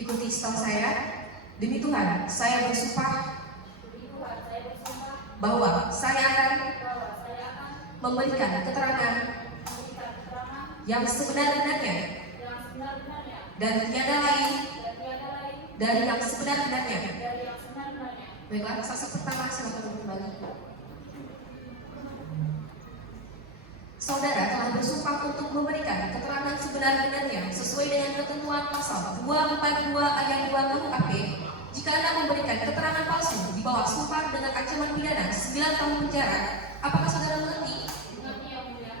Ikuti istilah saya. Demi Tuhan, saya bersumpah bahwa saya akan memberikan keterangan yang sebenar-benarnya dan tiada lain dari yang sebenar-benarnya. Baiklah, saksi pertama silakan kembali. Saudara telah bersumpah untuk memberikan keterangan sebenar-benarnya sesuai dengan ketentuan pasal 242 ayat 2 KUHP. Jika Anda memberikan keterangan palsu di bawah sumpah dengan ancaman pidana 9 tahun penjara, apakah saudara mengerti? Mengerti, yang mulia.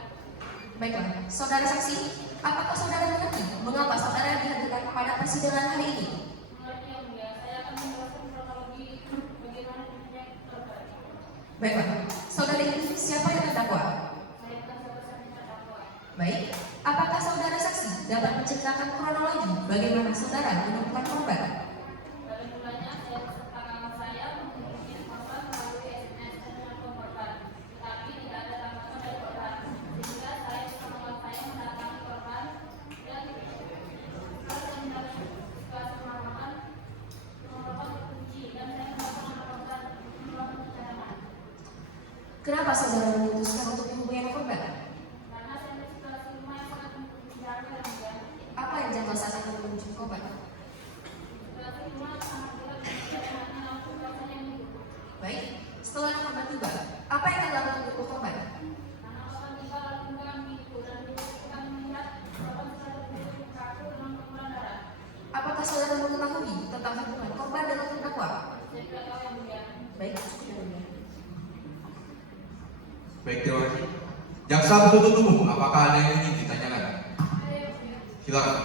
Baiklah, saudara saksi, apakah saudara mengerti mengapa saudara dihadirkan pada persidangan hari ini? Mengerti, yang mulia. Saya akan menjelaskan kronologi bagaimana mempunyai korban. Baiklah, saudara ini siapa yang terdakwa? Saya bukan siapa-siapa yang terdakwa. Baik, apakah saudara saksi dapat menceritakan kronologi bagaimana saudara menemukan korban? Pada mulanya saya beserta kawan saya menghubungi korban melalui SMS dengan korban, tetapi tidak ada tanggapan dari korban. Sehingga saya bersama kawan saya mendatangi korban dan setelah saya mendatangi situasi pemakaman, rumah korban terkunci dan saya melakukan korban melakukan pencarian. Kenapa saudara memutuskan untuk menghubungi korban? Karena saya melihat situasi rumah yang sangat mengganggu dan mengganggu. Apa yang janggal saat Anda mengunjungi korban? Situasi rumah sangat gelap dan tidak enak langsung rasanya minggu. Baik, setelah korban tiba, apa yang Anda lakukan untuk korban? Karena korban tiba lalu mengganggu dan kita melihat korban sudah tertutup kaku dengan kumpulan darah. Apakah saudara mengetahui tentang hubungan korban dengan terdakwa? Saya tidak tahu yang mulia. Baik, cukup yang mulia. Baik, terima kasih. Jaksa penuntut umum, apakah ada yang ingin ditanyakan? Silakan.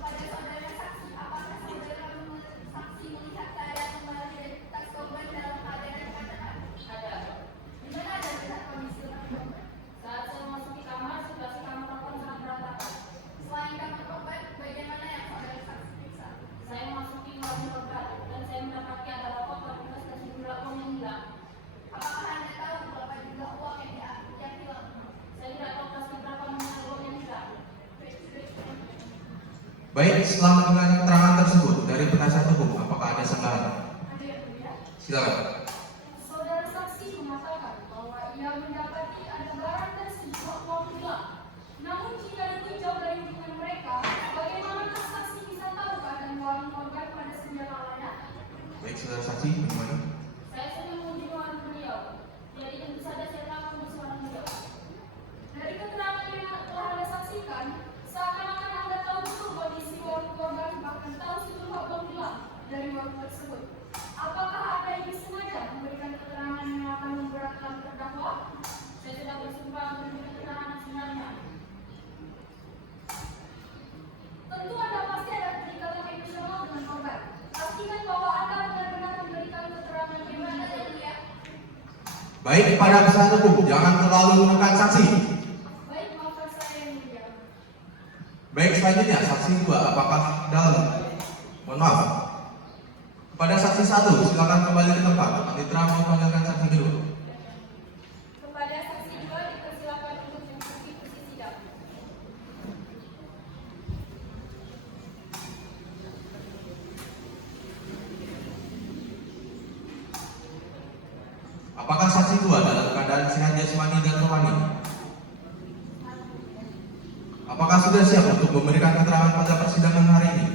Pada saudara saksi, apakah saudara saksi melihat keadaan kembali dari tas korban dalam keadaan yang dikatakan? Ada. Di mana ada melihat kondisi korban? Saat saya memasuki kamar, situasi kamar korban sangat berantakan. Selain kamar korban, bagian mana yang saudara saksi periksa? Saya memasuki ruangan korban dan saya mendapati ada rokok, kartu dan sejumlah uang yang hilang. Apakah Anda tahu berapa jumlah uang yang hilang? Saya tidak tahu pasti berapa nominal uang yang hilang. Baik, setelah mendengar keterangan tersebut dari penasihat hukum, apakah ada sanggahan? Ada yang mulia. Silakan. Saudara saksi mengatakan bahwa ia mendapati ada barang dan sejumlah uang hilang. Namun jika ditinjau dari hubungan mereka, bagaimana saksi bisa tahu keadaan uang korban pada senjata lainnya? Baik, saudara saksi, bagaimana? Saya sedang mengunjungi ruangan beliau. Jadi tentu saja saya tahu kondisi ruangan beliau. Dari keterangan yang telah Anda saksikan, seakan-akan Anda tahu betul kondisi warung korban bahkan tahu sejumlah uang hilang dari warung tersebut. Apakah Anda ingin sengaja memberikan keterangan yang akan memberatkan terdakwa? Saya sudah bersumpah memberikan keterangan yang sebenarnya. Tentu Anda pasti ada kedekatan emosional dengan korban. Pastikan bahwa Anda benar-benar memberikan keterangan yang benar dan mulia. Baik, kepada penasihat hukum, jangan terlalu menekan saksi. Baik, maafkan saya yang mulia. Baik, selanjutnya, saksi 2, apakah dalam? Mohon maaf. Kepada saksi 1, silakan kembali ke tempat. Panitera memanggilkan saksi kedua. Kepada saksi 2 dipersilakan untuk mengikuti posisi sidang. Apakah saksi 2 dalam keadaan sehat jasmani dan rohani? Apakah sudah siap untuk memberikan keterangan pada persidangan hari ini?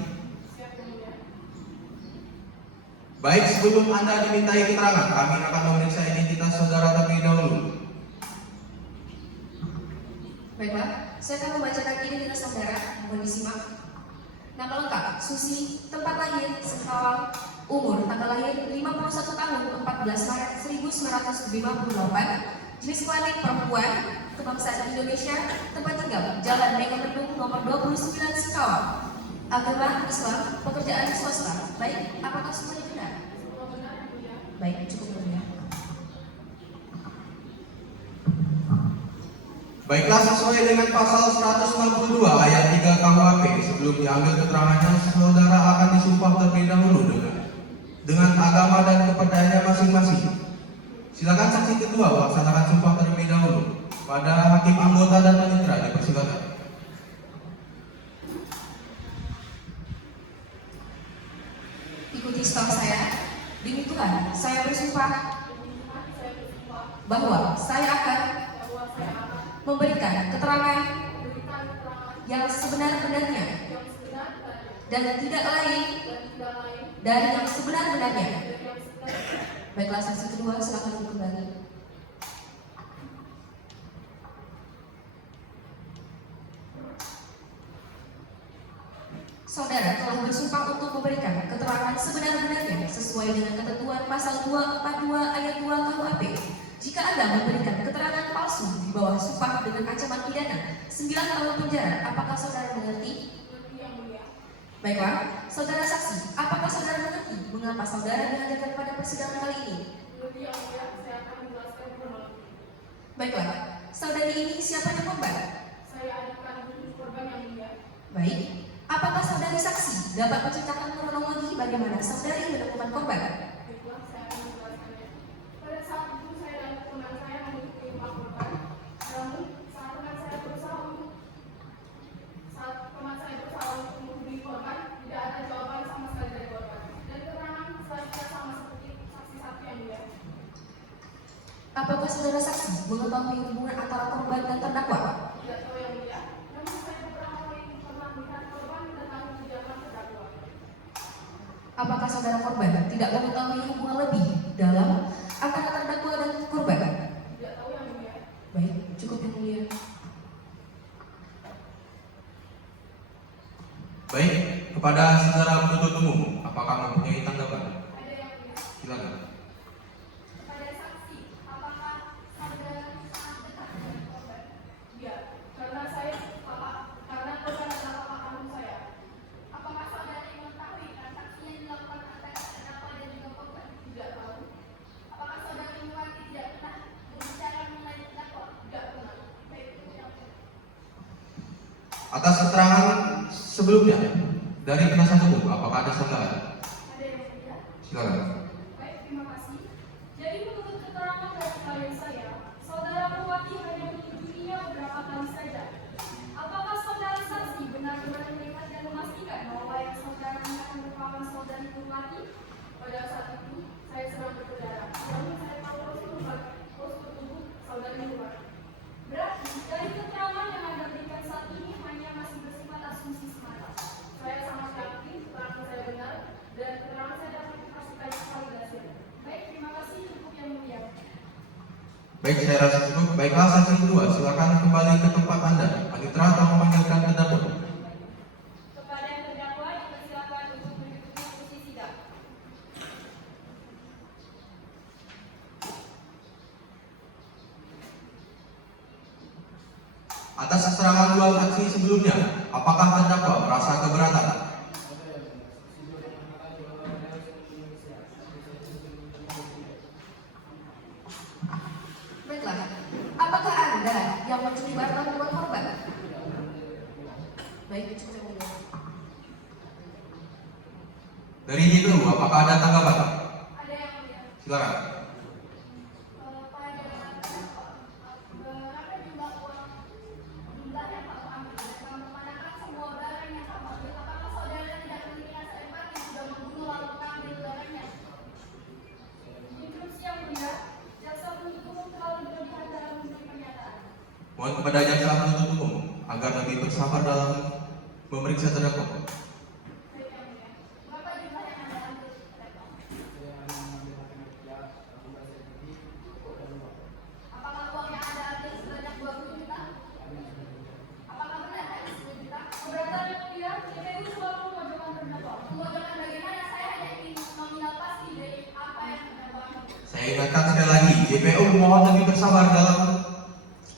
Baik, sebelum Anda dimintai keterangan, kami akan memeriksa identitas saudara terlebih dahulu. Baiklah, saya akan membacakan identitas saudara. Mohon disimak. Nama lengkap: Susi, tempat lahir Sengkawang, umur tanggal lahir 51 tahun 14 Maret 1958, jenis kelamin perempuan, kebangsaan Indonesia, tempat tinggal Jalan Megamendung nomor 29 Sengkawang, agama Islam, pekerjaan swasta. Baik, apakah semuanya benar? Baik, cukup mulia. Baiklah, sesuai dengan pasal 162 ayat 3 KUHP, sebelum diambil keterangannya, saudara akan disumpah terlebih dahulu dengan agama dan kepercayaannya masing-masing. Silakan saksi kedua melaksanakan sumpah terlebih dahulu. Pada hakim anggota dan panitera dipersilakan. pistol saya. Demi Tuhan, saya bersumpah bahwa saya akan memberikan keterangan yang sebenar-benarnya dan tidak lain dari yang sebenar-benarnya. Baiklah, saksi kedua, silakan duduk kembali. Saudara telah bersumpah untuk memberikan keterangan sebenar-benarnya sesuai dengan ketentuan pasal 242 ayat 2 KUHP. Jika Anda memberikan keterangan palsu di bawah sumpah dengan ancaman pidana 9 tahun penjara, apakah saudara mengerti? Baiklah, saudara saksi, apakah saudara mengerti mengapa saudara dihadirkan pada persidangan kali ini? Baiklah, saudari ini siapa yang korban? Baik, apakah saudari saksi dapat menceritakan kronologi bagaimana saudari menemukan korban? Pada saat itu saya dan teman saya mengikuti rumah korban. Namun saat teman saya berusaha untuk menghubungi korban, tidak ada jawaban sama sekali dari korban. Dan keterangan selanjutnya sama seperti saksi-saksi yang mulia. Apakah saudara saksi mengetahui hubungan antara korban dan terdakwa? Tidak tahu yang mulia. Namun saya beberapa kali pernah melihat korban mendatangi kediaman terdakwa. Apakah saudara korban tidak mengetahui hubungan lebih dalam antara terdakwa dan korban? Tidak tahu yang mulia. Baik, cukup yang mulia. Baik, kepada saudara penuntut umum, apakah mempunyai tanggapan? Ada yang mulia. Silakan. Kepada saksi, apakah saudara sangat dekat dengan korban? Iya, karena korban adalah kakak kandung saya. Apakah saudara mengetahui transaksi yang dilakukan antara terdakwa dan juga korban? Tidak tahu. Apakah saudara mengetahui tidak pernah berbicara mengenai terdakwa? Tidak pernah. Baik, itu yang mulia. Atas keterangan sebelumnya dari penasihat hukum, apakah ada sanggahan? Ada yang mulia. Silakan. Baik, terima kasih. Jadi menurut keterangan dari klien saya, saudara Purwati hanya mengunjunginya beberapa kali saja. Apakah saudara saksi benar-benar melihat dan memastikan bahwa yang saudara lihat merupakan saudari Purwati? Pada saat itu, saya sedang berkendara. Namun saya tahu postur tubuh saudari Purwati. Berarti dari keterangan yang Anda berikan saat ini hanya masih bersifat asumsi semata. Saya sangat yakin keterangan saya benar dan keterangan saya dapat dipastikan validasi. Baik, terima kasih, cukup yang mulia. Baik, saya rasa cukup. Baiklah, saksi kedua, silakan kembali ke tempat Anda. Panitera atau memanggilkan terdakwa. Kepada yang terdakwa dipersilakan untuk menduduki kursi sidang. Atas keterangan dua saksi sebelumnya, apakah terdakwa merasa keberatan? Baiklah, apakah Anda yang mencuri barang rumah korban? Baik, cukup yang mulia. Dari itu, apakah ada tanggapan? Ada yang mulia. Silakan. Pada terdakwa, berapa jumlah uang jumlah yang kamu ambil dan kamu memandangkan semua barang yang kamu ambil, apakah saudara tidak memiliki rasa empati sudah membunuh lalu mengambil barangnya? Instruksi yang mulia, jaksa penuntut umum terlalu berlebihan dalam memberi pernyataan. Mohon kepada jaksa penuntut umum agar lebih bersabar dalam memeriksa terdakwa. Baik, yang mulia. Berapa jumlah yang Anda ambil, terdakwa? Apakah uang yang Anda ambil sebanyak 20 juta? Apakah benar tadi 10 juta? Keberatan yang mulia, JPU selalu memojokkan terdakwa. Memojokkan bagaimana? Saya hanya ingin nominal pasti dari apa yang terdakwa ambil. Saya ingatkan sekali lagi, JPU mohon lebih bersabar dalam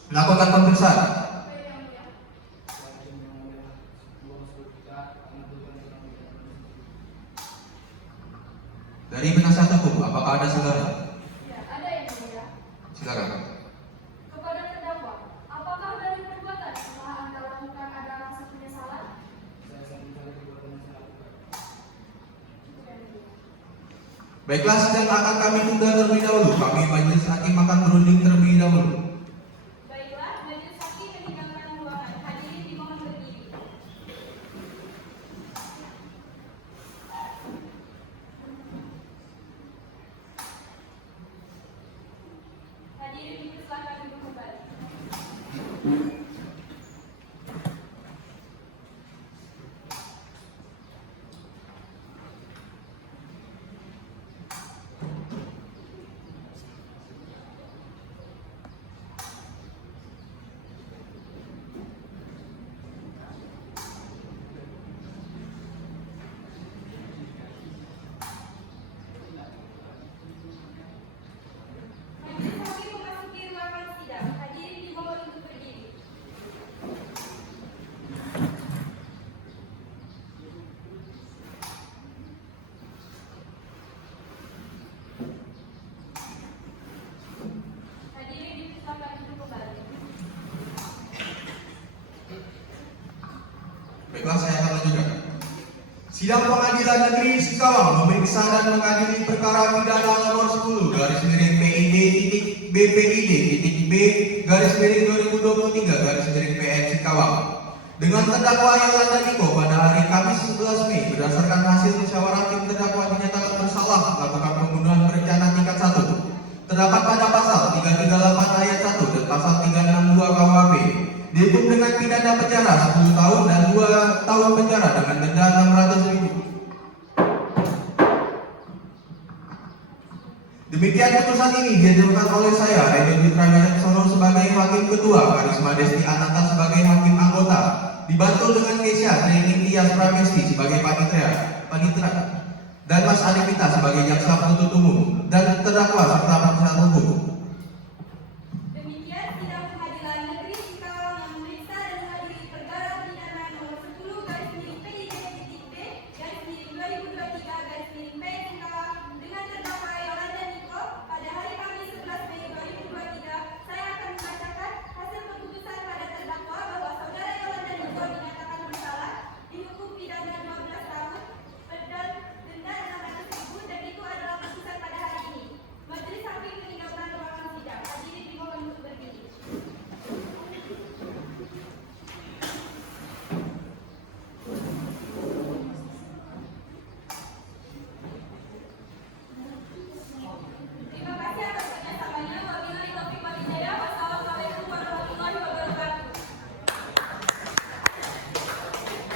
melakukan pemeriksaan. Baik, yang mulia. Dari penasihat hukum, apakah ada sanggahan? Ya, ada yang mulia. Silakan. Kepada terdakwa, apakah dari perbuatan setelah Anda lakukan ada rasa penyesalan? Cukup yang mulia. Baiklah, sidang akan kami tunda terlebih dahulu. Kami majelis hakim akan berunding terlebih dahulu. Baiklah, majelis hakim meninggalkan ruangan. Hadirin dimohon berdiri. Sidang Pengadilan Negeri Singkawang memeriksa dan mengadili perkara pidana nomor 10/BPID-B/2023/PN Singkawang dengan terdakwa Yolanda Niko pada hari Kamis 11 Mei berdasarkan hasil musyawarah tim terdakwa dinyatakan bersalah melakukan pembunuhan berencana tingkat 1 terdapat pada pasal 338 ayat 1 dan pasal 362 KUHP dihukum dengan pidana penjara 10 tahun dan 2 tahun penjara dengan denda 600.000. Demikian putusan ini dijatuhkan oleh saya, Reno Fitra Wicaksono sebagai Hakim Ketua, Karisma Desti Ananta sebagai Hakim Anggota, dibantu dengan Kesha Training Tias Pramesti sebagai Panitra, dan Mas Adipita sebagai Jaksa Penuntut Umum, dan